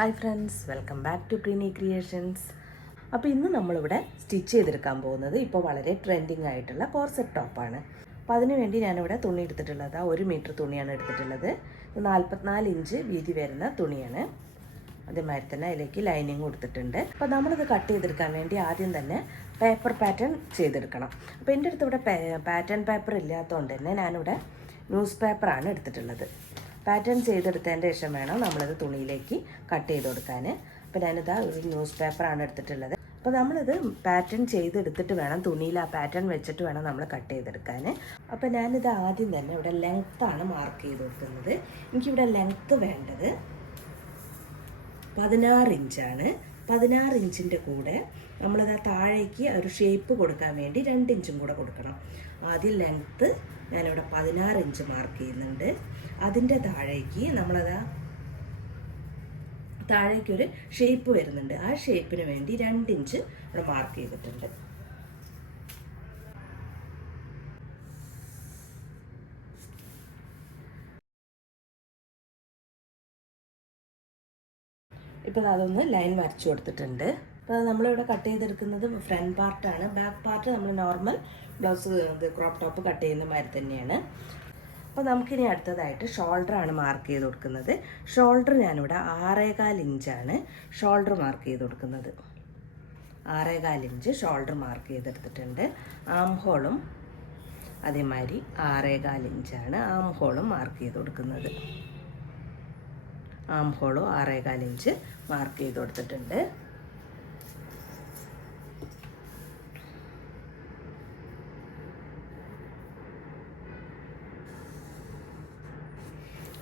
Hi friends, welcome back to Preeni creations. അപ്പോൾ ഇന്ന് നമ്മളിവിടെ സ്റ്റിച്ച് ചെയ്തെടുക്കാൻ പോകുന്നത് ഇപ്പോൾ വളരെ ട്രെൻഡിങ് ആയിട്ടുള്ള കോർസെറ്റ് ടോപ്പാണ്. അപ്പോൾ അതിനുവേണ്ടി ഞാനിവിടെ തുണി എടുത്തിട്ടുള്ളത് 1 മീറ്റർ തുണിയാണ് എടുത്തിട്ടുള്ളത്. 44 ഇഞ്ച് വീതി വരുന്ന തുണിയാണ്. അതേമാതിരി തന്നെ അതിലേക്ക് ലൈനിങ് കൊടുത്തിട്ടുണ്ട്. അപ്പോൾ നമ്മളിത് കട്ട് ചെയ്തെടുക്കാൻ വേണ്ടി ആദ്യം തന്നെ പേപ്പർ പാറ്റേൺ ചെയ്തെടുക്കണം. അപ്പോൾ എൻ്റെ അടുത്ത് ഇവിടെ പാറ്റേൺ പേപ്പർ ഇല്ലാത്തതുകൊണ്ട് തന്നെ ഞാനിവിടെ ന്യൂസ് പേപ്പറാണ് എടുത്തിട്ടുള്ളത്. പാറ്റേൺ ചെയ്തെടുത്തതിൻ്റെ ശേഷം വേണം നമ്മളിത് തുണിയിലേക്ക് കട്ട് ചെയ്ത് കൊടുക്കാൻ. അപ്പോൾ ഞാനിതാ ഒരു ന്യൂസ് പേപ്പറാണ് എടുത്തിട്ടുള്ളത്. അപ്പോൾ നമ്മളിത് പാറ്റേൺ ചെയ്തെടുത്തിട്ട് വേണം തുണിയിൽ ആ പാറ്റേൺ വെച്ചിട്ട് വേണം നമ്മൾ കട്ട് ചെയ്തെടുക്കാൻ. അപ്പോൾ ഞാനിത് ആദ്യം തന്നെ ഇവിടെ ലെങ്ത്താണ് മാർക്ക് ചെയ്ത് കൊടുക്കുന്നത്. എനിക്കിവിടെ ലെങ്ത്ത് വേണ്ടത് 16 ഇഞ്ചാണ്. 16 ഇഞ്ചിൻ്റെ കൂടെ നമ്മളിത് താഴേക്ക് ഒരു ഷേപ്പ് കൊടുക്കാൻ വേണ്ടി 2 ഇഞ്ചും കൂടെ കൊടുക്കണം. ആദ്യം ലെങ്ത്ത് ഞാനിവിടെ 16 ഇഞ്ച് മാർക്ക് ചെയ്യുന്നുണ്ട്. അതിൻ്റെ താഴേക്ക് നമ്മളത് താഴേക്കൊരു ഷേപ്പ് വരുന്നുണ്ട്. ആ ഷേപ്പിന് വേണ്ടി 2 ഇഞ്ച് ഇവിടെ മാർക്ക് ചെയ്തിട്ടുണ്ട്. ഇപ്പോൾ അതൊന്ന് ലൈൻ വരച്ചു കൊടുത്തിട്ടുണ്ട്. അപ്പോൾ നമ്മളിവിടെ കട്ട് ചെയ്തെടുക്കുന്നത് ഫ്രണ്ട് പാർട്ടാണ്. ബാക്ക് പാർട്ട് നമ്മൾ normal blouse crop top cut ചെയ്യുന്ന മാതിരി തന്നെയാണ്. അപ്പോൾ നമുക്കിനി അടുത്തതായിട്ട് ഷോൾഡറാണ് മാർക്ക് ചെയ്ത് കൊടുക്കുന്നത്. ഷോൾഡർ ഞാനിവിടെ 6.25 ഇഞ്ചാണ് ഷോൾഡർ മാർക്ക് ചെയ്ത് കൊടുക്കുന്നത്. 6.25 ഇഞ്ച് ഷോൾഡർ മാർക്ക് ചെയ്തെടുത്തിട്ടുണ്ട്. ആം ഹോളും അതേമാതിരി 6.25 ഇഞ്ചാണ് ആം ഹോളും മാർക്ക് ചെയ്ത് കൊടുക്കുന്നത്. ആം ഹോളും 6.25 ഇഞ്ച് മാർക്ക് ചെയ്ത് കൊടുത്തിട്ടുണ്ട്.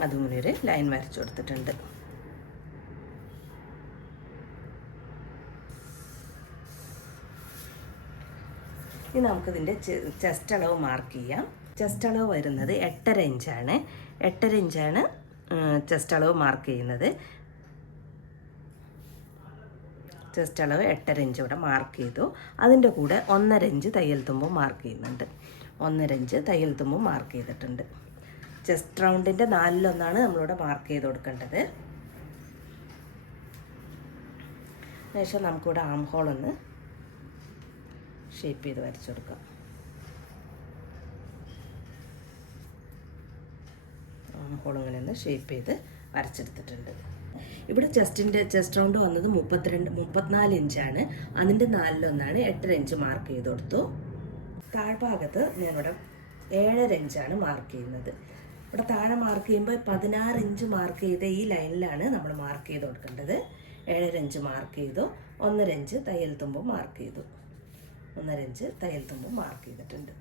അതുപോലെ ഒരു ലൈൻ വരച്ചു കൊടുത്തിട്ടുണ്ട്. ഇനി നമുക്കിതിൻ്റെ ചെസ്റ്റ് അളവ് മാർക്ക് ചെയ്യാം. ചെസ്റ്റ് അളവ് വരുന്നത് 8.5 ഇഞ്ചാണ്. 8.5 ഇഞ്ചാണ് ചെസ്റ്റ് അളവ് മാർക്ക് ചെയ്യുന്നത്. ചെസ്റ്റ് അളവ് 8.5 ഇഞ്ച് ഇവിടെ മാർക്ക് ചെയ്തു. അതിൻ്റെ കൂടെ 1.5 ഇഞ്ച് തയ്യൽ തുമ്പും മാർക്ക് ചെയ്യുന്നുണ്ട്. 1.5 ഇഞ്ച് തയ്യൽ തുമ്പും മാർക്ക് ചെയ്തിട്ടുണ്ട്. ചെസ്റ്റ് റൗണ്ടിൻ്റെ 4/1 നമ്മളിവിടെ മാർക്ക് ചെയ്ത് കൊടുക്കേണ്ടത്. ശേഷം നമുക്കിവിടെ ആം ഹോളൊന്ന് ഷേപ്പ് ചെയ്ത് വരച്ചു കൊടുക്കാം. ആം ഹോൾ ഇങ്ങനെ ഒന്ന് ഷേപ്പ് ചെയ്ത് വരച്ചെടുത്തിട്ടുണ്ട്. ഇവിടെ ചെസ്റ്റ് റൗണ്ട് വന്നത് 34 ഇഞ്ചാണ്. അതിൻ്റെ 4/1 8.5 ഇഞ്ച് മാർക്ക് ചെയ്ത് കൊടുത്തു. താഴ്ഭാഗത്ത് ഞാനിവിടെ 7.5 ഇഞ്ചാണ് മാർക്ക് ചെയ്യുന്നത്. ഇവിടെ താഴെ മാർക്ക് ചെയ്യുമ്പോൾ 16 ഇഞ്ച് മാർക്ക് ചെയ്ത ഈ ലൈനിലാണ് നമ്മൾ മാർക്ക് ചെയ്ത് കൊടുക്കേണ്ടത്. 7.5 ഇഞ്ച് മാർക്ക് ചെയ്തു. 1.5 ഇഞ്ച് തയ്യൽ തുമ്പും മാർക്ക് ചെയ്തു. 1.5 ഇഞ്ച് തയ്യൽ തുമ്പും മാർക്ക് ചെയ്തിട്ടുണ്ട്.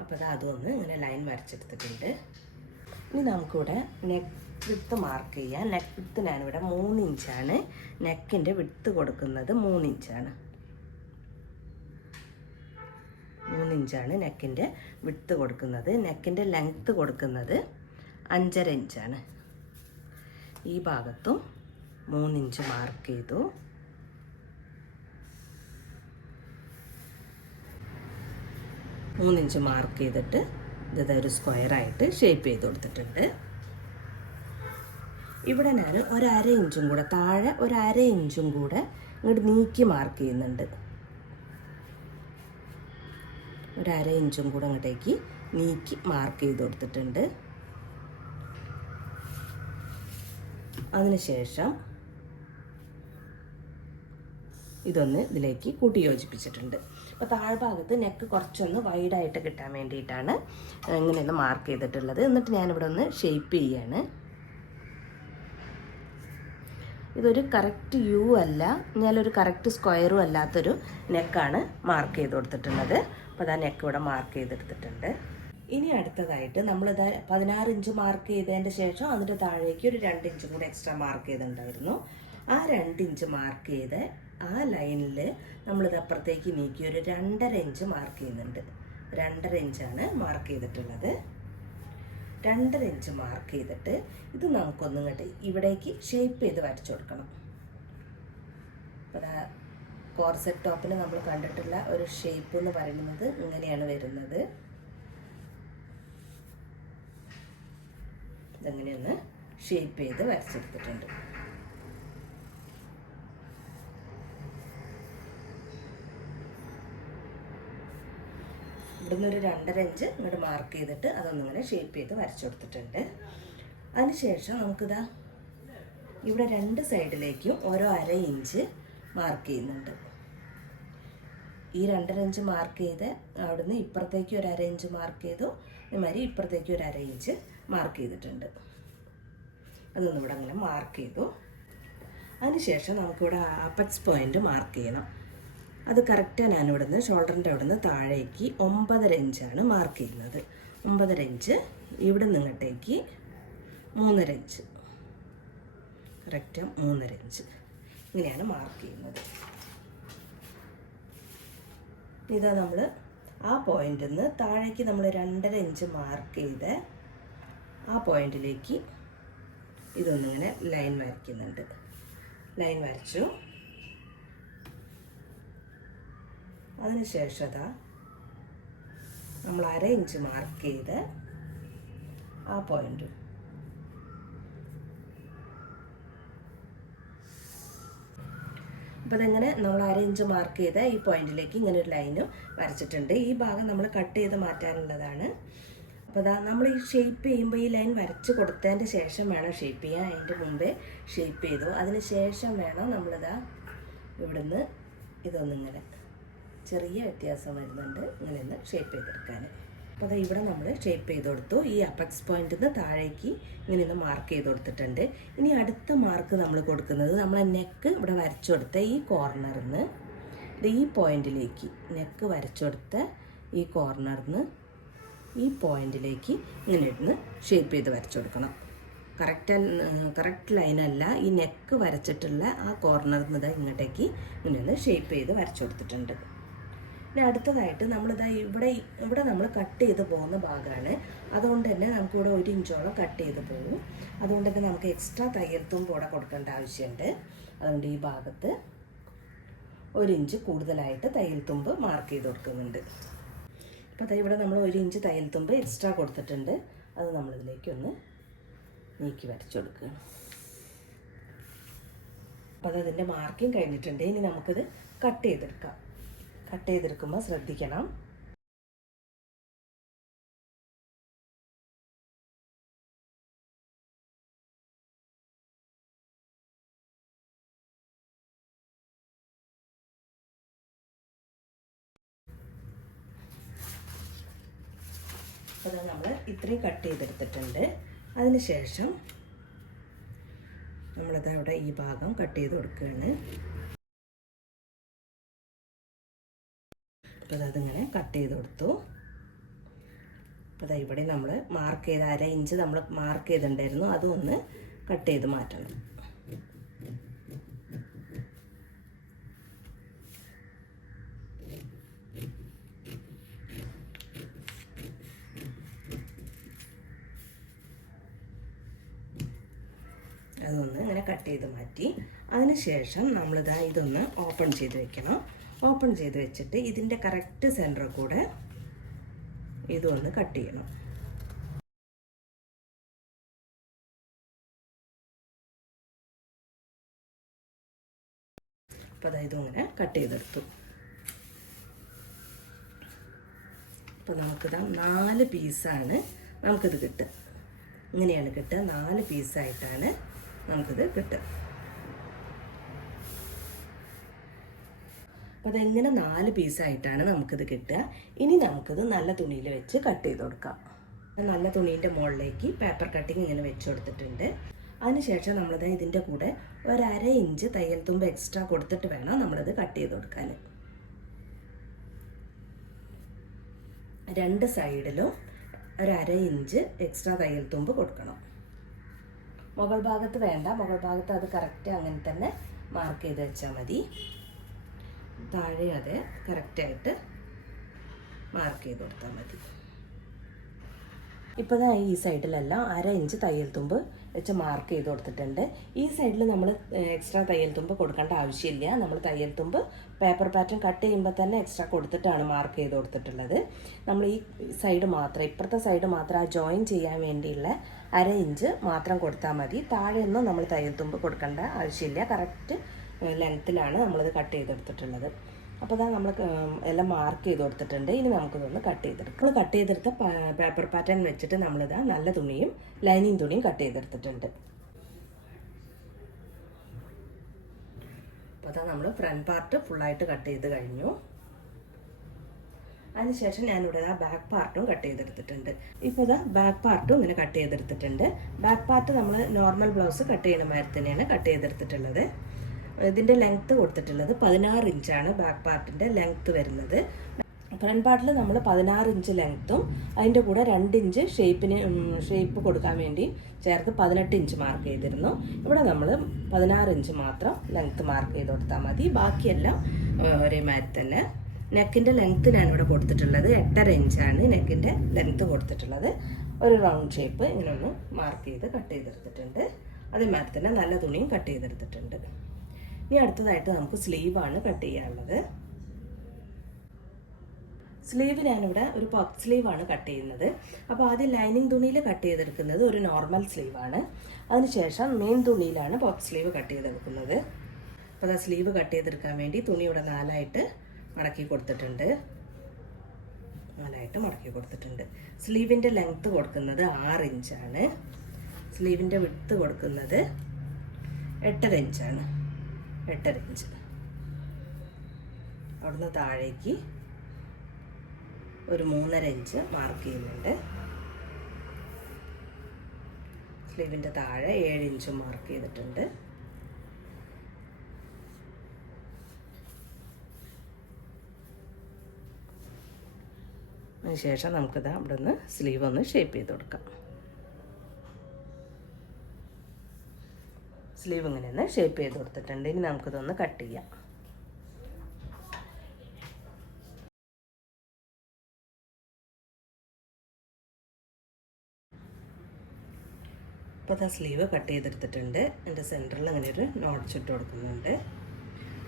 അപ്പോൾ അതൊന്ന് ഇങ്ങനെ ലൈൻ വരച്ചെടുത്തിട്ടുണ്ട്. ഇനി നമുക്കിവിടെ നെക്ക് വിഡ്ത്ത് മാർക്ക് ചെയ്യാം. നെക്ക് വിഡ്ത്ത് ഞാനിവിടെ 3 ഇഞ്ചാണ്. നെക്കിൻ്റെ വിഡ്ത്ത് കൊടുക്കുന്നത് 3 ഇഞ്ചാണ്. 3 ഇഞ്ചാണ് നെക്കിൻ്റെ വിഡ്ത്ത് കൊടുക്കുന്നത്. നെക്കിൻ്റെ ലെങ്ത്ത് കൊടുക്കുന്നത് 5.5 ഇഞ്ചാണ്. ഈ ഭാഗത്തും 3 ഇഞ്ച് മാർക്ക് ചെയ്തു. മൂന്നിഞ്ച് മാർക്ക് ചെയ്തിട്ട് ഇതൊരു സ്ക്വയറായിട്ട് ഷേപ്പ് ചെയ്ത് കൊടുത്തിട്ടുണ്ട്. ഇവിടെ ഞാൻ 1/2 ഇഞ്ചും കൂടെ താഴെ 1/2 ഇഞ്ചും കൂടെ ഇങ്ങോട്ട് നീക്കി മാർക്ക് ചെയ്യുന്നുണ്ട്. 1/2 ഇഞ്ചും കൂടെ അങ്ങോട്ടേക്ക് നീക്കി മാർക്ക് ചെയ്ത് കൊടുത്തിട്ടുണ്ട്. അതിനുശേഷം ഇതൊന്ന് ഇതിലേക്ക് കൂട്ടി യോജിപ്പിച്ചിട്ടുണ്ട്. അപ്പോൾ താഴ്ഭാഗത്ത് നെക്ക് കുറച്ചൊന്ന് വൈഡായിട്ട് കിട്ടാൻ വേണ്ടിയിട്ടാണ് ഇങ്ങനെയൊന്ന് മാർക്ക് ചെയ്തിട്ടുള്ളത്. എന്നിട്ട് ഞാനിവിടെ ഒന്ന് ഷേപ്പ് ചെയ്യാണ്. ഇതൊരു കറക്റ്റ് യു അല്ല, ഞാനൊരു കറക്റ്റ് സ്ക്വയറും അല്ലാത്തൊരു നെക്കാണ് മാർക്ക് ചെയ്ത് കൊടുത്തിട്ടുള്ളത്. അപ്പോൾ ആ നെക്ക് ഇവിടെ മാർക്ക് ചെയ്തെടുത്തിട്ടുണ്ട്. ഇനി അടുത്തതായിട്ട് നമ്മളിത് 16 ഇഞ്ച് മാർക്ക് ചെയ്തതിൻ്റെ ശേഷം അതിൻ്റെ താഴേക്ക് ഒരു 2 ഇഞ്ചും കൂടെ എക്സ്ട്രാ മാർക്ക് ചെയ്തിട്ടുണ്ടായിരുന്നു. ആ 2 ഇഞ്ച് മാർക്ക് ചെയ്ത് ആ ലൈനിൽ നമ്മളിത് അപ്പുറത്തേക്ക് നീക്കി ഒരു 2.5 ഇഞ്ച് മാർക്ക് ചെയ്യുന്നുണ്ട്. 2.5 ഇഞ്ചാണ് മാർക്ക് ചെയ്തിട്ടുള്ളത്. 2.5 ഇഞ്ച് മാർക്ക് ചെയ്തിട്ട് ഇത് നമുക്കൊന്നും ഇങ്ങോട്ട് ഇവിടേക്ക് ഷേപ്പ് ചെയ്ത് വരച്ചു കൊടുക്കണം. അപ്പോൾ കോർസെറ്റ് ടോപ്പിന് നമ്മൾ കണ്ടിട്ടുള്ള ഒരു ഷേപ്പ് എന്ന് പറയുന്നത് ഇങ്ങനെയാണ് വരുന്നത്. ഇതെങ്ങനെയൊന്ന് ഷേപ്പ് ചെയ്ത് വരച്ചെടുത്തിട്ടുണ്ട്. ഇവിടുന്ന് ഒരു 2.5 ഇഞ്ച് ഇങ്ങോട്ട് മാർക്ക് ചെയ്തിട്ട് അതൊന്നിങ്ങനെ ഷേപ്പ് ചെയ്ത് വരച്ചു കൊടുത്തിട്ടുണ്ട്. അതിനുശേഷം നമുക്കിതാ ഇവിടെ 2 സൈഡിലേക്കും ഓരോ 1/2 ഇഞ്ച് മാർക്ക് ചെയ്യുന്നുണ്ട്. ഈ 2.5 ഇഞ്ച് മാർക്ക് ചെയ്ത് അവിടുന്ന് ഇപ്പുറത്തേക്ക് ഒരു 1/2 ഇഞ്ച് മാർക്ക് ചെയ്തു. ഇതുമാതിരി ഇപ്പുറത്തേക്ക് ഒരു 1/2 ഇഞ്ച് മാർക്ക് ചെയ്തിട്ടുണ്ട്. അതൊന്നും ഇവിടെ അങ്ങനെ മാർക്ക് ചെയ്തു. അതിനുശേഷം നമുക്കിവിടെ അപ്പെക്സ് പോയിൻ്റ് മാർക്ക് ചെയ്യണം. അത് കറക്റ്റാണ്. ഞാനിവിടുന്ന് ഷോൾഡറിൻ്റെ അവിടുന്ന് താഴേക്ക് 9.5 ഇഞ്ചാണ് മാർക്ക് ചെയ്യുന്നത്. 9.5 ഇഞ്ച് ഇവിടെ നിങ്ങട്ടേക്ക് 3.5 ഇഞ്ച്, കറക്റ്റ് 3.5 ഇഞ്ച് ഇങ്ങനെയാണ് മാർക്ക് ചെയ്യുന്നത്. ഇതാ നമ്മൾ ആ പോയിന്റിൽ നിന്ന് താഴേക്ക് നമ്മൾ 2.5 ഇഞ്ച് മാർക്ക് ചെയ്ത് ആ പോയിന്റിലേക്ക് ഇതൊന്നിങ്ങനെ ലൈൻ വരയ്ക്കുന്നുണ്ട്. ലൈൻ വരച്ചു. അതിനുശേഷം നമ്മൾ 1/2 ഇഞ്ച് മാർക്ക് ചെയ്ത് ആ പോയിന്റ് അപ്പോൾ അതിങ്ങനെ നമ്മൾ 1/2 ഇഞ്ച് മാർക്ക് ചെയ്ത് ഈ പോയിന്റിലേക്ക് ഇങ്ങനെ ഒരു ലൈന് വരച്ചിട്ടുണ്ട്. ഈ ഭാഗം നമ്മൾ കട്ട് ചെയ്ത് മാറ്റാനുള്ളതാണ്. അപ്പോൾ അതാ നമ്മൾ ഈ ഷേപ്പ് ചെയ്യുമ്പോൾ ഈ ലൈൻ വരച്ച് കൊടുത്തതിൻ്റെ ശേഷം വേണം ഷേപ്പ് ചെയ്യാൻ. അതിൻ്റെ മുമ്പേ ഷേപ്പ് ചെയ്തു. അതിന് ശേഷം വേണം നമ്മളിതാ ഇവിടുന്ന് ഇതൊന്നിങ്ങനെ ചെറിയ വ്യത്യാസം വരുന്നുണ്ട്, ഇങ്ങനെ ഒന്ന് ഷേപ്പ് ചെയ്തെടുക്കാൻ. അപ്പോൾ അതാ ഇവിടെ നമ്മൾ ഷേപ്പ് ചെയ്ത് കൊടുത്തു. ഈ അപ്പെക്സ് പോയിന്റിൽ നിന്ന് താഴേക്ക് ഇങ്ങനെ ഒന്ന് മാർക്ക് ചെയ്ത് കൊടുത്തിട്ടുണ്ട്. ഇനി അടുത്ത മാർക്ക് നമ്മൾ കൊടുക്കുന്നത് നമ്മൾ നെക്ക് ഇവിടെ വരച്ചു കൊടുത്ത ഈ കോർണറിൽ നിന്ന് ഈ പോയിന്റിലേക്ക് നെക്ക് വരച്ചു കൊടുത്ത ഈ കോർണറിൽ നിന്ന് ഈ പോയിന്റിലേക്ക് ഇങ്ങനെ ഇടുന്ന് ഷേപ്പ് ചെയ്ത് വരച്ചു കൊടുക്കണം. കറക്റ്റ് ലൈനല്ല, ഈ നെക്ക് വരച്ചിട്ടുള്ള ആ കോർണറിൽ നിന്ന് ഇങ്ങോട്ടേക്ക് ഇങ്ങനെ ഒന്ന് ഷേപ്പ് ചെയ്ത് വരച്ചു കൊടുത്തിട്ടുണ്ട്. ഇനി അടുത്തതായിട്ട് നമ്മളിതാ ഇവിടെ നമ്മൾ കട്ട് ചെയ്ത് പോകുന്ന ഭാഗമാണ്. അതുകൊണ്ട് തന്നെ നമുക്കിവിടെ 1 ഇഞ്ചോളം കട്ട് ചെയ്ത് പോകും. അതുകൊണ്ട് തന്നെ നമുക്ക് എക്സ്ട്രാ തയ്യൽ തുമ്പ് ഇവിടെ കൊടുക്കേണ്ട ആവശ്യമുണ്ട്. അതുകൊണ്ട് ഈ ഭാഗത്ത് 1 ഇഞ്ച് കൂടുതലായിട്ട് തയ്യൽ തുമ്പ് മാർക്ക് ചെയ്ത് കൊടുക്കുന്നുണ്ട്. അപ്പോൾ അതായത് ഇവിടെ നമ്മൾ 1 ഇഞ്ച് തയ്യൽ തുമ്പ് എക്സ്ട്രാ കൊടുത്തിട്ടുണ്ട്. അത് നമ്മളിതിലേക്കൊന്ന് നീക്കി വരച്ചു കൊടുക്കുകയാണ്. അപ്പോൾ അതതിൻ്റെ മാർക്കിങ് കഴിഞ്ഞിട്ടുണ്ട്. ഇനി നമുക്കിത് കട്ട് ചെയ്തെടുക്കാം. കട്ട് ചെയ്തെടുക്കുമ്പോൾ ശ്രദ്ധിക്കണം. അപ്പോൾ നമ്മൾ ഇത്രയും കട്ട് ചെയ്തെടുത്തിട്ടുണ്ട്. അതിന് ശേഷം നമ്മളത് അവിടെ ഈ ഭാഗം കട്ട് ചെയ്ത് കൊടുക്കുകയാണ്. അപ്പോൾ അതിങ്ങനെ കട്ട് ചെയ്ത് കൊടുത്തു. അപ്പോൾ അതാ ഇവിടെ നമ്മൾ മാർക്ക് ചെയ്ത് 1/2 ഇഞ്ച് നമ്മൾ മാർക്ക് ചെയ്തിട്ടുണ്ടായിരുന്നു. അതൊന്ന് കട്ട് ചെയ്ത് മാറ്റണം. അതൊന്ന് ഇങ്ങനെ കട്ട് ചെയ്ത് മാറ്റി. അതിന് ശേഷം നമ്മളിതാ ഇതൊന്ന് ഓപ്പൺ ചെയ്ത് വെക്കണം. ഓപ്പൺ ചെയ്ത് വെച്ചിട്ട് ഇതിൻ്റെ കറക്റ്റ് സെൻറ്ററിൽ കൂടെ ഇതൊന്ന് കട്ട് ചെയ്യണം. അപ്പോൾ അതായത് ഇങ്ങനെ കട്ട് ചെയ്തെടുത്തു. അപ്പോൾ നമുക്കിതാ 4 പീസാണ് നമുക്കിത് കിട്ടുക. ഇങ്ങനെയാണ് കിട്ടുക. 4 പീസായിട്ടാണ് നമുക്കിത് കിട്ടുക. അപ്പോൾ അതെങ്ങനെ 4 പീസായിട്ടാണ് നമുക്കിത് കിട്ടുക. ഇനി നമുക്കിത് നല്ല തുണിയിൽ വെച്ച് കട്ട് ചെയ്ത് കൊടുക്കാം. നല്ല തുണീൻ്റെ മുകളിലേക്ക് പേപ്പർ കട്ടിങ് ഇങ്ങനെ വെച്ച് കൊടുത്തിട്ടുണ്ട്. അതിനുശേഷം നമ്മളിത് ഇതിൻ്റെ കൂടെ 1/2 ഇഞ്ച് തയ്യൽ തുമ്പ് എക്സ്ട്രാ കൊടുത്തിട്ട് വേണം നമ്മളിത് കട്ട് ചെയ്ത് കൊടുക്കാൻ. 2 സൈഡിലും 1/2 ഇഞ്ച് എക്സ്ട്രാ തയ്യൽ തുമ്പ് കൊടുക്കണം. മുകൾ ഭാഗത്ത് വേണ്ട, മുകൾ ഭാഗത്ത് അത് കറക്റ്റ് അങ്ങനെ തന്നെ മാർക്ക് ചെയ്ത് വെച്ചാൽ മതി. താഴെ അത് കറക്റ്റായിട്ട് മാർക്ക് ചെയ്ത് കൊടുത്താൽ മതി. ഇപ്പോൾ ഈ സൈഡിലെല്ലാം 1/2 ഇഞ്ച് തയ്യൽ തുമ്പ് വെച്ച് മാർക്ക് ചെയ്ത് കൊടുത്തിട്ടുണ്ട്. ഈ സൈഡിൽ നമ്മൾ എക്സ്ട്രാ തയ്യൽ തുമ്പ് കൊടുക്കേണ്ട ആവശ്യമില്ല. നമ്മൾ തയ്യൽ തുമ്പ് പേപ്പർ പാറ്റേൺ കട്ട് ചെയ്യുമ്പോൾ തന്നെ എക്സ്ട്രാ കൊടുത്തിട്ടാണ് മാർക്ക് ചെയ്ത് കൊടുത്തിട്ടുള്ളത്. നമ്മൾ ഈ സൈഡ് മാത്രം, ഇപ്പുറത്തെ സൈഡ് മാത്രം ആ ജോയിൻ ചെയ്യാൻ വേണ്ടിയുള്ള 1/2 ഇഞ്ച് മാത്രം കൊടുത്താൽ മതി. താഴെയൊന്നും നമ്മൾ തയ്യൽ തുമ്പ് കൊടുക്കേണ്ട ആവശ്യമില്ല. കറക്റ്റ് ലെങ്ത്തിലാണ് നമ്മളിത് കട്ട് ചെയ്തെടുത്തിട്ടുള്ളത്. അപ്പോൾ അതാ നമ്മൾ എല്ലാം മാർക്ക് ചെയ്ത് കൊടുത്തിട്ടുണ്ട്. ഇനി നമുക്കിതൊന്ന് കട്ട് ചെയ്തെടുക്കാം. നമ്മൾ കട്ട് ചെയ്തെടുത്ത പേപ്പർ പാറ്റേൺ വെച്ചിട്ട് നമ്മളിതാ നല്ല തുണിയും ലൈനിങ് തുണിയും കട്ട് ചെയ്തെടുത്തിട്ടുണ്ട്. അപ്പോൾ അതാ നമ്മൾ ഫ്രണ്ട് പാർട്ട് ഫുള്ളായിട്ട് കട്ട് ചെയ്ത് കഴിഞ്ഞു. അതിനുശേഷം ഞാനിവിടെ ബാക്ക് പാർട്ടും കട്ട് ചെയ്തെടുത്തിട്ടുണ്ട്. ഇപ്പോൾ ഇതാ ബാക്ക് പാർട്ടും ഇങ്ങനെ കട്ട് ചെയ്തെടുത്തിട്ടുണ്ട്. ബാക്ക് പാർട്ട് നമ്മൾ നോർമൽ ബ്ലൗസ് കട്ട് ചെയ്യുന്ന മാതിരി തന്നെയാണ് കട്ട് ചെയ്തെടുത്തിട്ടുള്ളത്. ഇതിൻ്റെ ലെങ്ത്ത് കൊടുത്തിട്ടുള്ളത് 16 ഇഞ്ചാണ് ബാക്ക് പാർട്ടിൻ്റെ ലെങ്ത്ത് വരുന്നത്. ഫ്രണ്ട് പാർട്ടിൽ നമ്മൾ 16 ഇഞ്ച് ലെങ്ത്തും അതിൻ്റെ കൂടെ 2 ഇഞ്ച് ഷേപ്പ് കൊടുക്കാൻ വേണ്ടി ചേർത്ത് 18 ഇഞ്ച് മാർക്ക് ചെയ്തിരുന്നു. ഇവിടെ നമ്മൾ 16 ഇഞ്ച് മാത്രം ലെങ്ത്ത് മാർക്ക് ചെയ്ത് കൊടുത്താൽ മതി. ബാക്കിയെല്ലാം ഒരേമാതിരി തന്നെ. നെക്കിൻ്റെ ലെങ്ത്ത് ഞാനിവിടെ കൊടുത്തിട്ടുള്ളത് 8.5 ഇഞ്ചാണ് നെക്കിൻ്റെ ലെങ്ത്ത് കൊടുത്തിട്ടുള്ളത്. ഒരു റൗണ്ട് ഷേപ്പ് ഇങ്ങനെ ഒന്ന് മാർക്ക് ചെയ്ത് കട്ട് ചെയ്തെടുത്തിട്ടുണ്ട്. അതേമാതിരി തന്നെ നല്ല തുണിയും കട്ട് ചെയ്തെടുത്തിട്ടുണ്ട്. ഇനി അടുത്തതായിട്ട് നമുക്ക് സ്ലീവാണ് കട്ട് ചെയ്യാനുള്ളത്. സ്ലീവ് ഞാനിവിടെ ഒരു പഫ് സ്ലീവാണ് കട്ട് ചെയ്യുന്നത്. അപ്പോൾ ആദ്യം ലൈനിങ് തുണിയിൽ കട്ട് ചെയ്തെടുക്കുന്നത് ഒരു നോർമൽ സ്ലീവാണ്. അതിനുശേഷം മെയിൻ തുണിയിലാണ് പഫ് സ്ലീവ് കട്ട് ചെയ്തെടുക്കുന്നത്. അപ്പോൾ ആ സ്ലീവ് കട്ട് ചെയ്തെടുക്കാൻ വേണ്ടി തുണി ഇവിടെ 4ആയിട്ട് മടക്കി കൊടുത്തിട്ടുണ്ട്. സ്ലീവിൻ്റെ ലെങ്ത്ത് കൊടുക്കുന്നത് 6 ഇഞ്ചാണ്. സ്ലീവിൻ്റെ വിഡ്ത്ത് കൊടുക്കുന്നത് 8.5 ഇഞ്ചാണ്. 8.5 ഇഞ്ച്. അവിടുന്ന് താഴേക്ക് ഒരു 3.5 ഇഞ്ച് മാർക്ക് ചെയ്യുന്നുണ്ട്. സ്ലീവിൻ്റെ താഴെ 7 ഇഞ്ച് മാർക്ക് ചെയ്തിട്ടുണ്ട്. അതിനുശേഷം നമുക്കിതാ ഇവിടെ നിന്ന് സ്ലീവ് ഒന്ന് ഷേപ്പ് ചെയ്ത് കൊടുക്കാം. സ്ലീവ് ഇങ്ങനെ ഒന്ന് ഷേപ്പ് ചെയ്ത് കൊടുത്തിട്ടുണ്ട്. ഇനി നമുക്കിതൊന്ന് കട്ട് ചെയ്യാം. ഇപ്പോൾ സ്ലീവ് കട്ട് ചെയ്തെടുത്തിട്ടുണ്ട്. എൻ്റെ സെൻറ്ററിൽ അങ്ങനെ ഒരു നോട്ട്സ് ഇട്ട് കൊടുക്കുന്നുണ്ട്.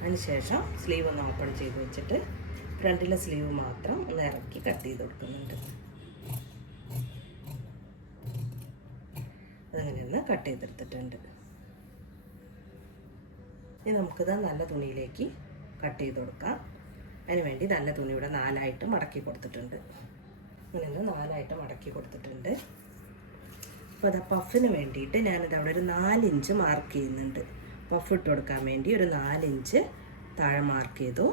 അതിനുശേഷം സ്ലീവ് ഒന്ന് ഓപ്പൺ ചെയ്ത് വെച്ചിട്ട് ഫ്രണ്ടിലെ സ്ലീവ് മാത്രം ഒന്ന് ഇറക്കി കട്ട് ചെയ്ത് കൊടുക്കുന്നുണ്ട്. അതങ്ങനെ ഒന്ന് കട്ട് ചെയ്തെടുത്തിട്ടുണ്ട്. ഇനി നമുക്കിത് നല്ല തുണിയിലേക്ക് കട്ട് ചെയ്ത് കൊടുക്കാം. അതിന് വേണ്ടി നല്ല തുണി ഇവിടെ 4ആയിട്ട് മടക്കി കൊടുത്തിട്ടുണ്ട്. ഇങ്ങനെ 4ആയിട്ട് മടക്കി കൊടുത്തിട്ടുണ്ട്. അപ്പോൾ അത് പഫിന് വേണ്ടിയിട്ട് ഞാനിത് അവിടെ ഒരു 4 ഇഞ്ച് മാർക്ക് ചെയ്യുന്നുണ്ട്. പഫ് ഇട്ട് കൊടുക്കാൻ വേണ്ടി ഒരു 4 ഇഞ്ച് താഴെ മാർക്ക് ചെയ്തു.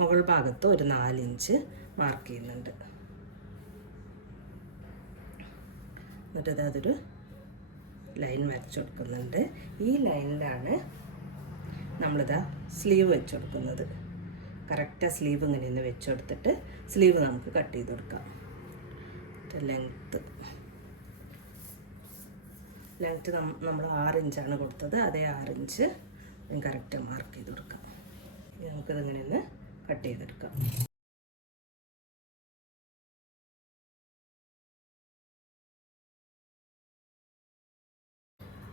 മുകൾ ഭാഗത്ത് ഒരു 4 ഇഞ്ച് മാർക്ക് ചെയ്യുന്നുണ്ട്. എന്നിട്ട് അതൊരു ലൈൻ വരച്ച് കൊടുക്കുന്നുണ്ട്. ഈ ലൈനിലാണ് നമ്മളിതാ സ്ലീവ് വെച്ച് കൊടുക്കുന്നത്. കറക്റ്റ് സ്ലീവ് ഇങ്ങനെ ഒന്ന് വെച്ച് കൊടുത്തിട്ട് സ്ലീവ് നമുക്ക് കട്ട് ചെയ്ത് കൊടുക്കാം. ലെങ്ത്ത് നമ്മൾ 6 ഇഞ്ചാണ് കൊടുത്തത്. അതേ 6 ഇഞ്ച് കറക്റ്റ് മാർക്ക് ചെയ്ത് കൊടുക്കാം. നമുക്കിതിങ്ങനെ ഒന്ന് കട്ട് ചെയ്തെടുക്കാം.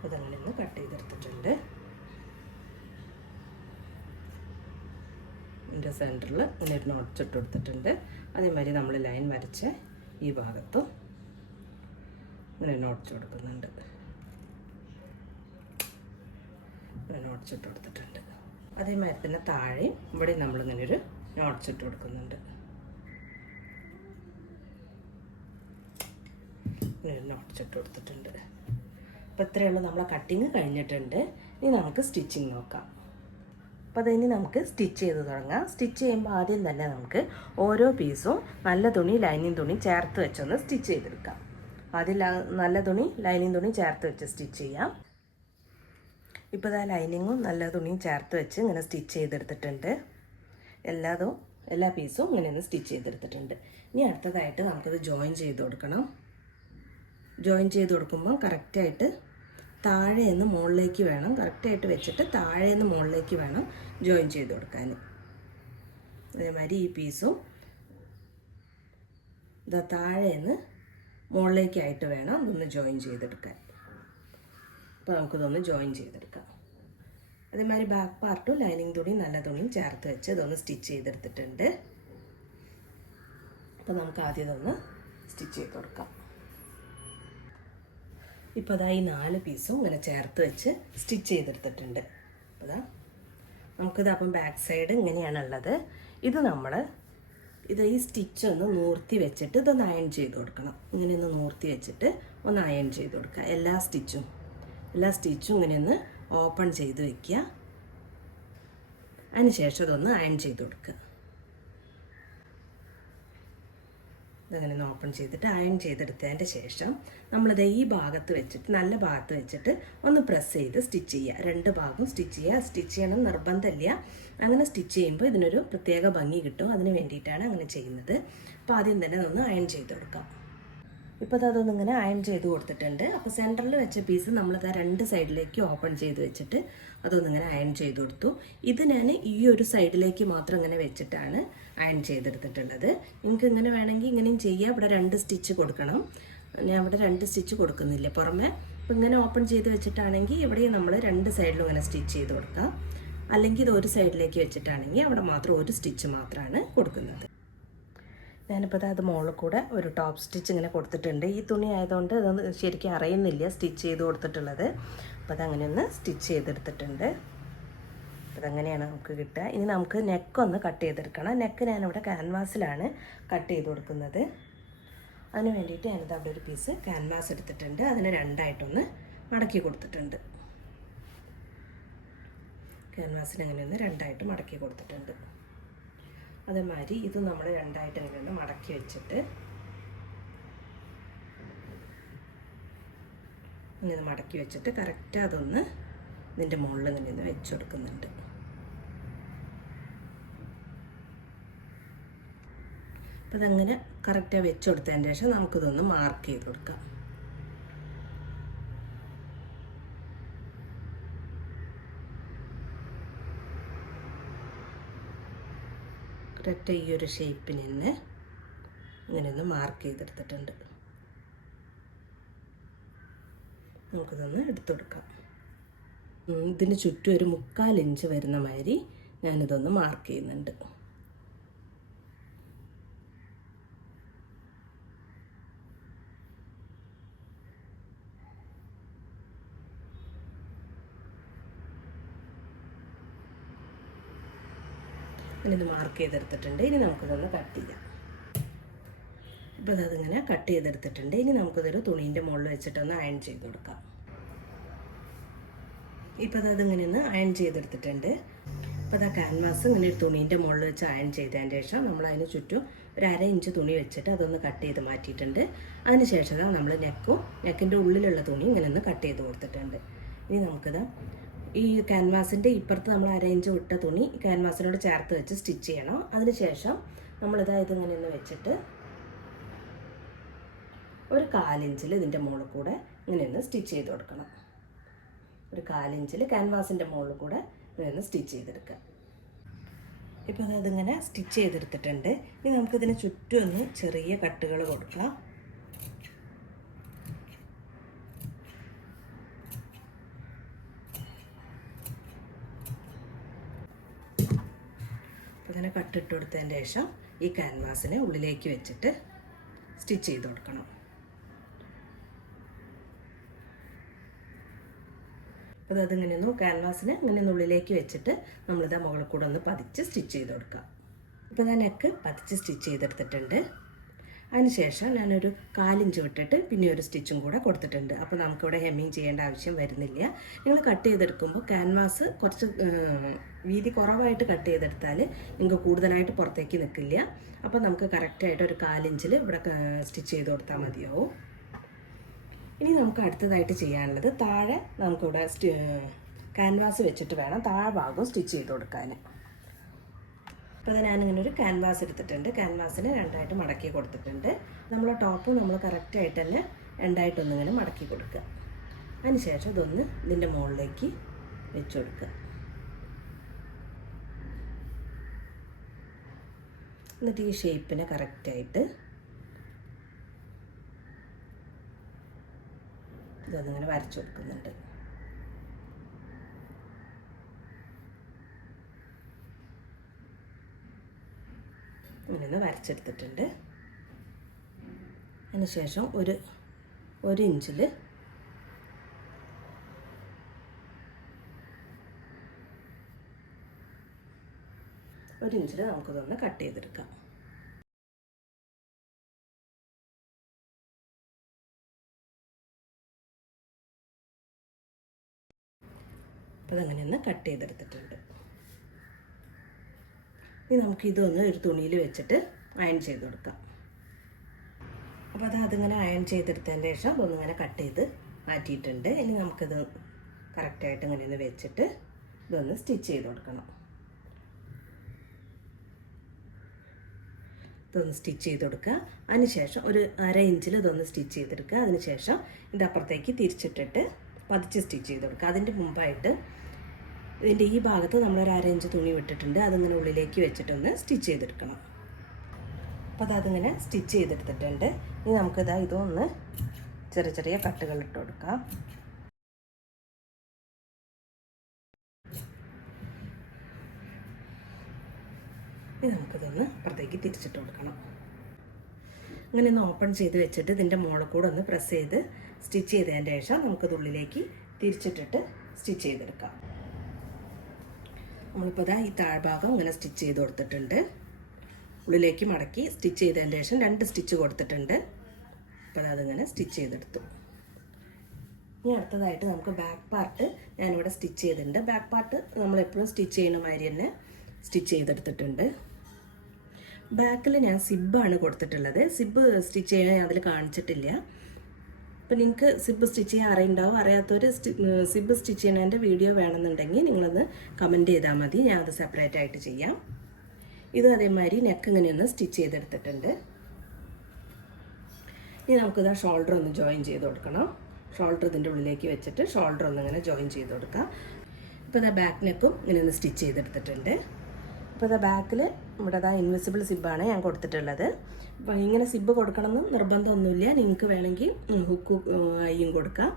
അതങ്ങനെ ഒന്ന് കട്ട് ചെയ്തെടുത്തിട്ടുണ്ട്. ഇതിൻ്റെ സെൻറ്ററിൽ ഇങ്ങനെ ഒരു നോട്ട്സ് ഇട്ട് കൊടുത്തിട്ടുണ്ട്. അതേമാതിരി നമ്മൾ ലൈൻ വരച്ച ഈ ഭാഗത്തും ഇങ്ങനെ നോട്ട്സ് കൊടുക്കുന്നുണ്ട്. നോട്ട്സ് ഇട്ട് കൊടുത്തിട്ടുണ്ട്. അതേമാതിരി തന്നെ താഴെയും ഇവിടെ നമ്മളിങ്ങനെ ഒരു നോട്ട്സ് ഇട്ട് കൊടുക്കുന്നുണ്ട്. ഇങ്ങനെ നോട്ട്സ് ഇട്ട് കൊടുത്തിട്ടുണ്ട്. അപ്പോൾ ഇത്രയുള്ള നമ്മളെ കട്ടിങ് കഴിഞ്ഞിട്ടുണ്ട്. ഇനി നമുക്ക് സ്റ്റിച്ചിങ് നോക്കാം. അപ്പോൾ അതിന് നമുക്ക് സ്റ്റിച്ച് ചെയ്ത് തുടങ്ങാം. സ്റ്റിച്ച് ചെയ്യുമ്പോൾ ആദ്യം തന്നെ നമുക്ക് ഓരോ പീസും നല്ല തുണി ലൈനിങ് തുണി ചേർത്ത് വെച്ചൊന്ന് സ്റ്റിച്ച് ചെയ്തെടുക്കാം. ആദ്യം നല്ല തുണി ലൈനിങ് തുണി ചേർത്ത് വെച്ച് സ്റ്റിച്ച് ചെയ്യാം. ഇപ്പോൾ ഇതാ ലൈനിങ്ങും നല്ല തുണിയും ചേർത്ത് വെച്ച് ഇങ്ങനെ സ്റ്റിച്ച് ചെയ്തെടുത്തിട്ടുണ്ട്. എല്ലാ പീസും ഇങ്ങനെ ഒന്ന് സ്റ്റിച്ച് ചെയ്തെടുത്തിട്ടുണ്ട്. ഇനി അടുത്തതായിട്ട് നമുക്കിത് ജോയിൻ ചെയ്ത് കൊടുക്കണം. ജോയിൻ ചെയ്ത് കൊടുക്കുമ്പോൾ കറക്റ്റായിട്ട് താഴെ നിന്ന് മുകളിലേക്ക് വേണം, കറക്റ്റായിട്ട് വെച്ചിട്ട് താഴെ നിന്ന് മുകളിലേക്ക് വേണം ജോയിൻ ചെയ്ത് കൊടുക്കാൻ. അതേമാതിരി ഈ പീസും ഇതാ താഴെ നിന്ന് മുകളിലേക്കായിട്ട് വേണം ഇതൊന്ന് ജോയിൻ ചെയ്തെടുക്കാൻ. അപ്പോൾ നമുക്കിതൊന്ന് ജോയിൻ ചെയ്തെടുക്കാം. അതേമാതിരി ബാക്ക് പാർട്ടും ലൈനിങ് തുണിയും നല്ല തുണിയും ചേർത്ത് വെച്ച് ഇതൊന്ന് സ്റ്റിച്ച് ചെയ്തെടുത്തിട്ടുണ്ട്. അപ്പോൾ നമുക്ക് ആദ്യം ഇതൊന്ന് സ്റ്റിച്ച് ചെയ്ത് കൊടുക്കാം. ഇപ്പോൾ അതാ ഈ 4 പീസും ഇങ്ങനെ ചേർത്ത് വെച്ച് സ്റ്റിച്ച് ചെയ്തെടുത്തിട്ടുണ്ട്. അപ്പോൾ അതാ നമുക്കിത് അപ്പം ബാക്ക് സൈഡ് ഇങ്ങനെയാണുള്ളത്. ഇത് ഈ സ്റ്റിച്ച് ഒന്ന് നൂർത്തി വെച്ചിട്ട് ഇതൊന്ന് അയൺ ചെയ്ത് കൊടുക്കണം. ഇങ്ങനെ ഒന്ന് നൂർത്തി വെച്ചിട്ട് ഒന്ന് അയൺ ചെയ്ത് കൊടുക്കുക. എല്ലാ സ്റ്റിച്ചും ഇങ്ങനെ ഒന്ന് ഓപ്പൺ ചെയ്ത് വെക്കുക. അതിന് ശേഷം ഇതൊന്ന് അയൺ ചെയ്ത് കൊടുക്കുക. ഇതങ്ങനെ ഒന്ന് ഓപ്പൺ ചെയ്തിട്ട് അയൺ ചെയ്തെടുത്തതിൻ്റെ ശേഷം നമ്മളിത് ഈ ഭാഗത്ത് വെച്ചിട്ട് നല്ല ഭാഗത്ത് വെച്ചിട്ട് ഒന്ന് പ്രസ് ചെയ്ത് സ്റ്റിച്ച് ചെയ്യുക. 2 ഭാഗവും സ്റ്റിച്ച് ചെയ്യുക. സ്റ്റിച്ച് ചെയ്യണം നിർബന്ധമില്ല. അങ്ങനെ സ്റ്റിച്ച് ചെയ്യുമ്പോൾ ഇതിനൊരു പ്രത്യേക ഭംഗി കിട്ടും. അതിന് വേണ്ടിയിട്ടാണ് അങ്ങനെ ചെയ്യുന്നത്. അപ്പോൾ ആദ്യം തന്നെ ഒന്ന് അയൺ ചെയ്ത് കൊടുക്കാം. ഇപ്പോൾ അതൊന്നിങ്ങനെ അയൺ ചെയ്ത് കൊടുത്തിട്ടുണ്ട്. അപ്പോൾ സെൻറ്ററിൽ വെച്ച പീസ് നമ്മളിത് 2 സൈഡിലേക്ക് ഓപ്പൺ ചെയ്ത് വെച്ചിട്ട് അതൊന്നിങ്ങനെ അയൺ ചെയ്ത് കൊടുത്തു. ഇത് ഞാൻ ഈ ഒരു സൈഡിലേക്ക് മാത്രം ഇങ്ങനെ വെച്ചിട്ടാണ് അയൺ ചെയ്തെടുത്തിട്ടുള്ളത്. നിങ്ങൾക്ക് ഇങ്ങനെ വേണമെങ്കിൽ ഇങ്ങനെയും ചെയ്യാം. ഇവിടെ 2 സ്റ്റിച്ച് കൊടുക്കണം. ഞാൻ ഇവിടെ 2 സ്റ്റിച്ച് കൊടുക്കുന്നില്ല പുറമെ. അപ്പോൾ ഇങ്ങനെ ഓപ്പൺ ചെയ്ത് വെച്ചിട്ടാണെങ്കിൽ ഇവിടെ നമ്മൾ 2 സൈഡിലും ഇങ്ങനെ സ്റ്റിച്ച് ചെയ്ത് കൊടുക്കാം. അല്ലെങ്കിൽ ഇത് ഒരു സൈഡിലേക്ക് വെച്ചിട്ടാണെങ്കിൽ അവിടെ മാത്രം ഒരു സ്റ്റിച്ച് മാത്രമാണ് കൊടുക്കുന്നത്. ഞാനിപ്പോൾ അത് മുകളിൽ കൂടെ ഒരു ടോപ്പ് സ്റ്റിച്ച് ഇങ്ങനെ കൊടുത്തിട്ടുണ്ട്. ഈ തുണി ആയതുകൊണ്ട് ഇതൊന്ന് ശരിക്കും അറിയുന്നില്ല സ്റ്റിച്ച് ചെയ്ത് കൊടുത്തിട്ടുള്ളത്. അപ്പോൾ അതങ്ങനെ ഒന്ന് സ്റ്റിച്ച് ചെയ്തെടുത്തിട്ടുണ്ട്. അതങ്ങനെയാണ് നമുക്ക് കിട്ടുക. ഇനി നമുക്ക് നെക്കൊന്ന് കട്ട് ചെയ്തെടുക്കണം. നെക്ക് ഞാനിവിടെ ക്യാൻവാസിലാണ് കട്ട് ചെയ്ത് കൊടുക്കുന്നത്. അതിന് വേണ്ടിയിട്ട് ഞാനിത് അവിടെ ഒരു പീസ് ക്യാൻവാസ് എടുത്തിട്ടുണ്ട്. അതിനെ 2ആയിട്ടൊന്ന് മടക്കി കൊടുത്തിട്ടുണ്ട്. ക്യാൻവാസിന് അങ്ങനെ ഒന്ന് 2ആയിട്ട് മടക്കി കൊടുത്തിട്ടുണ്ട്. അതേമാതിരി ഇത് നമ്മൾ 2ആയിട്ട് അങ്ങനെ ഒന്ന് മടക്കി വെച്ചിട്ട് ഇങ്ങനെ മടക്കി വെച്ചിട്ട് കറക്റ്റ് അതൊന്ന് ഇതിൻ്റെ മുകളിൽ ഇങ്ങനെ ഒന്ന് വെച്ച് കൊടുക്കുന്നുണ്ട്. അപ്പോൾ അതങ്ങനെ കറക്റ്റായി വെച്ച് കൊടുത്തതിന് ശേഷം നമുക്കിതൊന്ന് മാർക്ക് ചെയ്ത് കൊടുക്കാം. കറക്റ്റ് ഈ ഒരു ഷേപ്പിന് തന്നെ ഇങ്ങനെ ഒന്ന് മാർക്ക് ചെയ്തെടുത്തിട്ടുണ്ട്. നമുക്കിതൊന്ന് എടുത്തു കൊടുക്കാം. ഇതിന് ചുറ്റും ഒരു 3/4 ഇഞ്ച് വരുന്ന മാതിരി ഞാനിതൊന്ന് മാർക്ക് ചെയ്യുന്നുണ്ട്. ഇത് മാർക്ക് ചെയ്തെടുത്തിട്ടുണ്ട്. ഇനി നമുക്കിതൊന്ന് കട്ട് ചെയ്യാം. ഇപ്പോൾ അതിങ്ങനെ കട്ട് ചെയ്തെടുത്തിട്ടുണ്ട്. ഇനി നമുക്കിതൊരു തുണീൻ്റെ മുകളിൽ വെച്ചിട്ടൊന്ന് അയൺ ചെയ്ത് കൊടുക്കാം. ഇപ്പോൾ അതിങ്ങനെ ഒന്ന് അയൺ ചെയ്തെടുത്തിട്ടുണ്ട്. ഇപ്പോൾ ആ ക്യാൻവാസ് ഇങ്ങനെ ഒരു തുണീൻ്റെ മുകളിൽ വെച്ച് അയൺ ചെയ്തതിന് ശേഷം നമ്മൾ അതിന് ചുറ്റും ഒരു 1/2 ഇഞ്ച് തുണി വെച്ചിട്ട് അതൊന്ന് കട്ട് ചെയ്ത് മാറ്റിയിട്ടുണ്ട്. അതിന് ശേഷം നമ്മൾ നെക്കിൻ്റെ ഉള്ളിലുള്ള തുണി ഇങ്ങനെ ഒന്ന് കട്ട് ചെയ്ത് കൊടുത്തിട്ടുണ്ട്. ഇനി നമുക്കിത് ഈ ക്യാൻവാസിൻ്റെ ഇപ്പുറത്ത് നമ്മൾ 1/2 ഇഞ്ച് വിട്ട തുണി ക്യാൻവാസിനോട് ചേർത്ത് വെച്ച് സ്റ്റിച്ച് ചെയ്യണം. അതിനുശേഷം ഇതിങ്ങനെ ഒന്ന് വെച്ചിട്ട് ഒരു 1/4 ഇഞ്ചിൽ ഇതിൻ്റെ മുകളിൽ കൂടെ ഇങ്ങനെ ഒന്ന് സ്റ്റിച്ച് ചെയ്ത് കൊടുക്കണം. ഒരു 1/4 ഇഞ്ചിൽ ക്യാൻവാസിൻ്റെ മുകളിൽ കൂടെ ഇങ്ങനെ ഒന്ന് സ്റ്റിച്ച് ചെയ്തെടുക്കുക. ഇപ്പോൾ അതിങ്ങനെ സ്റ്റിച്ച് ചെയ്തെടുത്തിട്ടുണ്ട്. ഇനി നമുക്കിതിന് ചുറ്റും ഒന്ന് ചെറിയ കട്ടുകൾ കൊടുക്കാം. അങ്ങനെ കട്ടിട്ട് കൊടുത്തതിന് ശേഷം ഈ ക്യാൻവാസിനെ ഉള്ളിലേക്ക് വെച്ചിട്ട് സ്റ്റിച്ച് ചെയ്ത് കൊടുക്കണം. അപ്പോൾ അതിങ്ങനെയൊന്ന് ക്യാൻവാസിനെ ഇങ്ങനെ ഉള്ളിലേക്ക് വെച്ചിട്ട് നമ്മളിത് മുകളിൽ കൂടെ ഒന്ന് പതിച്ച് സ്റ്റിച്ച് ചെയ്ത് കൊടുക്കാം. ഇപ്പോൾ ഞാൻ നെക്ക് പതിച്ച് സ്റ്റിച്ച് ചെയ്തെടുത്തിട്ടുണ്ട്. അതിനുശേഷം ഞാനൊരു 1/4 ഇഞ്ച് വിട്ടിട്ട് പിന്നെ ഒരു സ്റ്റിച്ചും കൂടെ കൊടുത്തിട്ടുണ്ട്. അപ്പോൾ നമുക്കിവിടെ ഹെമ്മിങ് ചെയ്യേണ്ട ആവശ്യം വരുന്നില്ല. നിങ്ങൾ കട്ട് ചെയ്തെടുക്കുമ്പോൾ ക്യാൻവാസ് കുറച്ച് വീതി കുറവായിട്ട് കട്ട് ചെയ്തെടുത്താൽ നിങ്ങൾക്ക് കൂടുതലായിട്ട് പുറത്തേക്ക് നിൽക്കില്ല. അപ്പോൾ നമുക്ക് കറക്റ്റായിട്ട് ഒരു 1/4 ഇഞ്ചിൽ ഇവിടെ സ്റ്റിച്ച് ചെയ്ത് കൊടുത്താൽ മതിയാവും. ഇനി നമുക്ക് അടുത്തതായിട്ട് ചെയ്യാനുള്ളത് താഴെ നമുക്കിവിടെ ക്യാൻവാസ് വെച്ചിട്ട് വേണം താഴെ ഭാഗവും സ്റ്റിച്ച് ചെയ്ത് കൊടുക്കാൻ. അപ്പോൾ ഞാനിങ്ങനെ ഒരു ക്യാൻവാസ് എടുത്തിട്ടുണ്ട്. ക്യാൻവാസിന് 2ആയിട്ട് മടക്കി കൊടുത്തിട്ടുണ്ട്. നമ്മൾ ടോപ്പ് നമ്മൾ കറക്റ്റായിട്ട് തന്നെ 2ആയിട്ടൊന്നിങ്ങനെ മടക്കി കൊടുക്കുക. അതിനുശേഷം ഇതൊന്ന് ഇതിൻ്റെ മുകളിലേക്ക് വെച്ച് കൊടുക്കുക. എന്നിട്ട് ഈ ഷേപ്പിനെ കറക്റ്റായിട്ട് ഇതൊന്നിങ്ങനെ വരച്ചു കൊടുക്കുന്നുണ്ട്. ഇങ്ങനെ വരച്ചെടുത്തിട്ടുണ്ട്. അതിനുശേഷം ഒരു ഇഞ്ചിൽ നമുക്കിതൊന്ന് കട്ട് ചെയ്തെടുക്കാം. അപ്പോൾ അതങ്ങനെ ഒന്ന് കട്ട് ചെയ്തെടുത്തിട്ടുണ്ട്. ഇനി നമുക്കിതൊന്ന് ഒരു തുണിയിൽ വെച്ചിട്ട് അയൺ ചെയ്ത് കൊടുക്കാം. അപ്പോൾ അതിങ്ങനെ അയൺ ചെയ്തെടുത്തതിന് ശേഷം അതൊന്നിങ്ങനെ കട്ട് ചെയ്ത് മാറ്റിയിട്ടുണ്ട്. ഇനി നമുക്കിത് കറക്റ്റായിട്ട് ഇങ്ങനെ ഒന്ന് വെച്ചിട്ട് ഇതൊന്ന് സ്റ്റിച്ച് ചെയ്ത് കൊടുക്കണം. ഇതൊന്ന് സ്റ്റിച്ച് ചെയ്ത് കൊടുക്കുക. അതിനുശേഷം ഒരു 1/2 ഇഞ്ചിൽ ഇതൊന്ന് സ്റ്റിച്ച് ചെയ്തെടുക്കുക. അതിനുശേഷം ഇതപ്പുറത്തേക്ക് തിരിച്ചിട്ടിട്ട് പതിച്ച് സ്റ്റിച്ച് ചെയ്ത് കൊടുക്കുക. അതിൻ്റെ മുമ്പായിട്ട് ഇതിൻ്റെ ഈ ഭാഗത്ത് നമ്മളൊരു 1/2 ഇഞ്ച് തുണി വിട്ടിട്ടുണ്ട്. അതിങ്ങനെ ഉള്ളിലേക്ക് വെച്ചിട്ടൊന്ന് സ്റ്റിച്ച് ചെയ്തെടുക്കണം. അപ്പോൾ അതിങ്ങനെ സ്റ്റിച്ച് ചെയ്തെടുത്തിട്ടുണ്ട്. ഇനി ഇതൊന്ന് ചെറിയ ചെറിയ കട്ടുകൾ ഇട്ട് കൊടുക്കാം. ഇനി നമുക്കിതൊന്ന് അപ്പുറത്തേക്ക് തിരിച്ചിട്ട് കൊടുക്കണം. അങ്ങനെ ഒന്ന് ഓപ്പൺ ചെയ്ത് വെച്ചിട്ട് ഇതിൻ്റെ മുകളിൽ കൂടെ ഒന്ന് പ്രസ് ചെയ്ത് സ്റ്റിച്ച് ചെയ്തതിൻ്റെ ശേഷം നമുക്കത് ഉള്ളിലേക്ക് തിരിച്ചിട്ടിട്ട് സ്റ്റിച്ച് ചെയ്തെടുക്കാം. നമ്മളിപ്പോൾ ഈ താഴ്ഭാഗം ഇങ്ങനെ സ്റ്റിച്ച് ചെയ്ത് കൊടുത്തിട്ടുണ്ട്. ഉള്ളിലേക്ക് മടക്കി സ്റ്റിച്ച് ചെയ്തതിൻ്റെ ശേഷം 2 സ്റ്റിച്ച് കൊടുത്തിട്ടുണ്ട്. അപ്പോൾ അതിങ്ങനെ സ്റ്റിച്ച് ചെയ്തെടുത്തു. ഇനി അടുത്തതായിട്ട് നമുക്ക് ബാക്ക് പാർട്ട് ഞാനിവിടെ സ്റ്റിച്ച് ചെയ്തിട്ടുണ്ട്. ബാക്ക് പാർട്ട് നമ്മളെപ്പോഴും സ്റ്റിച്ച് ചെയ്യുന്ന മാതിരി തന്നെ സ്റ്റിച്ച് ചെയ്തെടുത്തിട്ടുണ്ട്. ബാക്കിൽ ഞാൻ സിബ്ബാണ് കൊടുത്തിട്ടുള്ളത്. സിബ്ബ് സ്റ്റിച്ച് ചെയ്യാൻ അതിൽ കാണിച്ചിട്ടില്ല. അപ്പോൾ നിങ്ങൾക്ക് സിബ്ബ് സ്റ്റിച്ച് ചെയ്യാൻ അറിയുണ്ടാവും. അറിയാത്തവർ സിബ്ബ് സ്റ്റിച്ച് ചെയ്യുന്നതിൻ്റെ വീഡിയോ വേണമെന്നുണ്ടെങ്കിൽ നിങ്ങളൊന്ന് കമൻറ്റ് ചെയ്താൽ മതി. ഞാൻ അത് സെപ്പറേറ്റ് ആയിട്ട് ചെയ്യാം. ഇത് അതേമാതിരി നെക്ക് ഇങ്ങനെയൊന്ന് സ്റ്റിച്ച് ചെയ്തെടുത്തിട്ടുണ്ട്. ഇനി നമുക്കിത് ഷോൾഡർ ഒന്ന് ജോയിൻ ചെയ്ത് കൊടുക്കണം. ഷോൾഡർ ഇതിൻ്റെ ഉള്ളിലേക്ക് വെച്ചിട്ട് ഷോൾഡർ ഒന്നിങ്ങനെ ജോയിൻ ചെയ്ത് കൊടുക്കാം. ഇപ്പോൾ ബാക്ക് നെക്കും ഇങ്ങനെ ഒന്ന് സ്റ്റിച്ച് ചെയ്തെടുത്തിട്ടുണ്ട്. അപ്പോൾ ബാക്കിൽ ഇവിടെ ഇൻവിസിബിൾ സിബ്ബാണ് ഞാൻ കൊടുത്തിട്ടുള്ളത്. അപ്പോൾ ഇങ്ങനെ സിബ്ബ് കൊടുക്കണമെന്ന് നിർബന്ധമൊന്നുമില്ല. നിങ്ങൾക്ക് വേണമെങ്കിൽ ഹുക്ക് അയ്യും കൊടുക്കാം.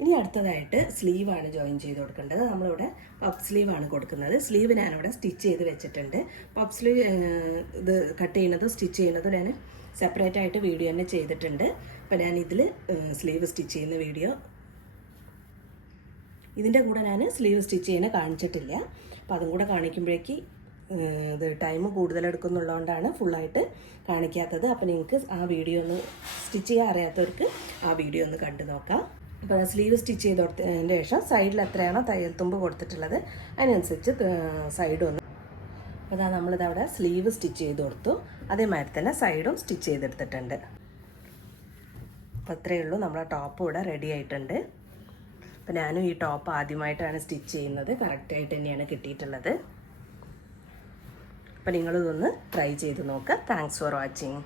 ഇനി അടുത്തതായിട്ട് സ്ലീവാണ് ജോയിൻ ചെയ്ത് കൊടുക്കേണ്ടത്. നമ്മളിവിടെ പഫ് സ്ലീവാണ് കൊടുക്കുന്നത്. സ്ലീവ് ഞാനിവിടെ സ്റ്റിച്ച് ചെയ്ത് വെച്ചിട്ടുണ്ട്. പഫ് സ്ലീവ് ഇത് കട്ട് ചെയ്യുന്നതും സ്റ്റിച്ച് ചെയ്യുന്നതും ഞാൻ സെപ്പറേറ്റ് ആയിട്ട് വീഡിയോ തന്നെ ചെയ്തിട്ടുണ്ട്. അപ്പോൾ ഞാനിതിൽ സ്ലീവ് സ്റ്റിച്ച് ചെയ്യുന്ന വീഡിയോ ഇതിൻ്റെ കൂടെ ഞാൻ സ്ലീവ് സ്റ്റിച്ച് ചെയ്യുന്ന കാണിച്ചിട്ടില്ല. അപ്പോൾ അതും കൂടെ കാണിക്കുമ്പോഴേക്ക് ഇത് ടൈം കൂടുതലെടുക്കുന്നുള്ളതുകൊണ്ടാണ് ഫുള്ളായിട്ട് കാണിക്കാത്തത്. അപ്പോൾ നിങ്ങൾക്ക് ആ വീഡിയോ ഒന്ന് സ്റ്റിച്ച് ചെയ്യാൻ അറിയാത്തവർക്ക് ആ വീഡിയോ ഒന്ന് കണ്ടു നോക്കാം. അപ്പോൾ സ്ലീവ് സ്റ്റിച്ച് ചെയ്ത് കൊടുത്തതിന് ശേഷം സൈഡിൽ എത്രയാണോ തയ്യൽ തുമ്പ് കൊടുത്തിട്ടുള്ളത് അതിനനുസരിച്ച് സൈഡ് ഒന്ന്. അപ്പോൾ നമ്മളിതവിടെ സ്ലീവ് സ്റ്റിച്ച് ചെയ്ത് കൊടുത്തു. അതേമാതിരി തന്നെ സൈഡും സ്റ്റിച്ച് ചെയ്തെടുത്തിട്ടുണ്ട്. അപ്പോൾ അത്രയേ ഉള്ളൂ. നമ്മളെ ടോപ്പ് ഇവിടെ റെഡി ആയിട്ടുണ്ട്. അപ്പോൾ ഞാനും ഈ ടോപ്പ് ആദ്യമായിട്ടാണ് സ്റ്റിച്ച് ചെയ്യുന്നത്. കറക്റ്റായിട്ട് തന്നെയാണ് കിട്ടിയിട്ടുള്ളത്. അപ്പോൾ നിങ്ങളിതൊന്ന് ട്രൈ ചെയ്ത് നോക്കുക. Thanks for watching.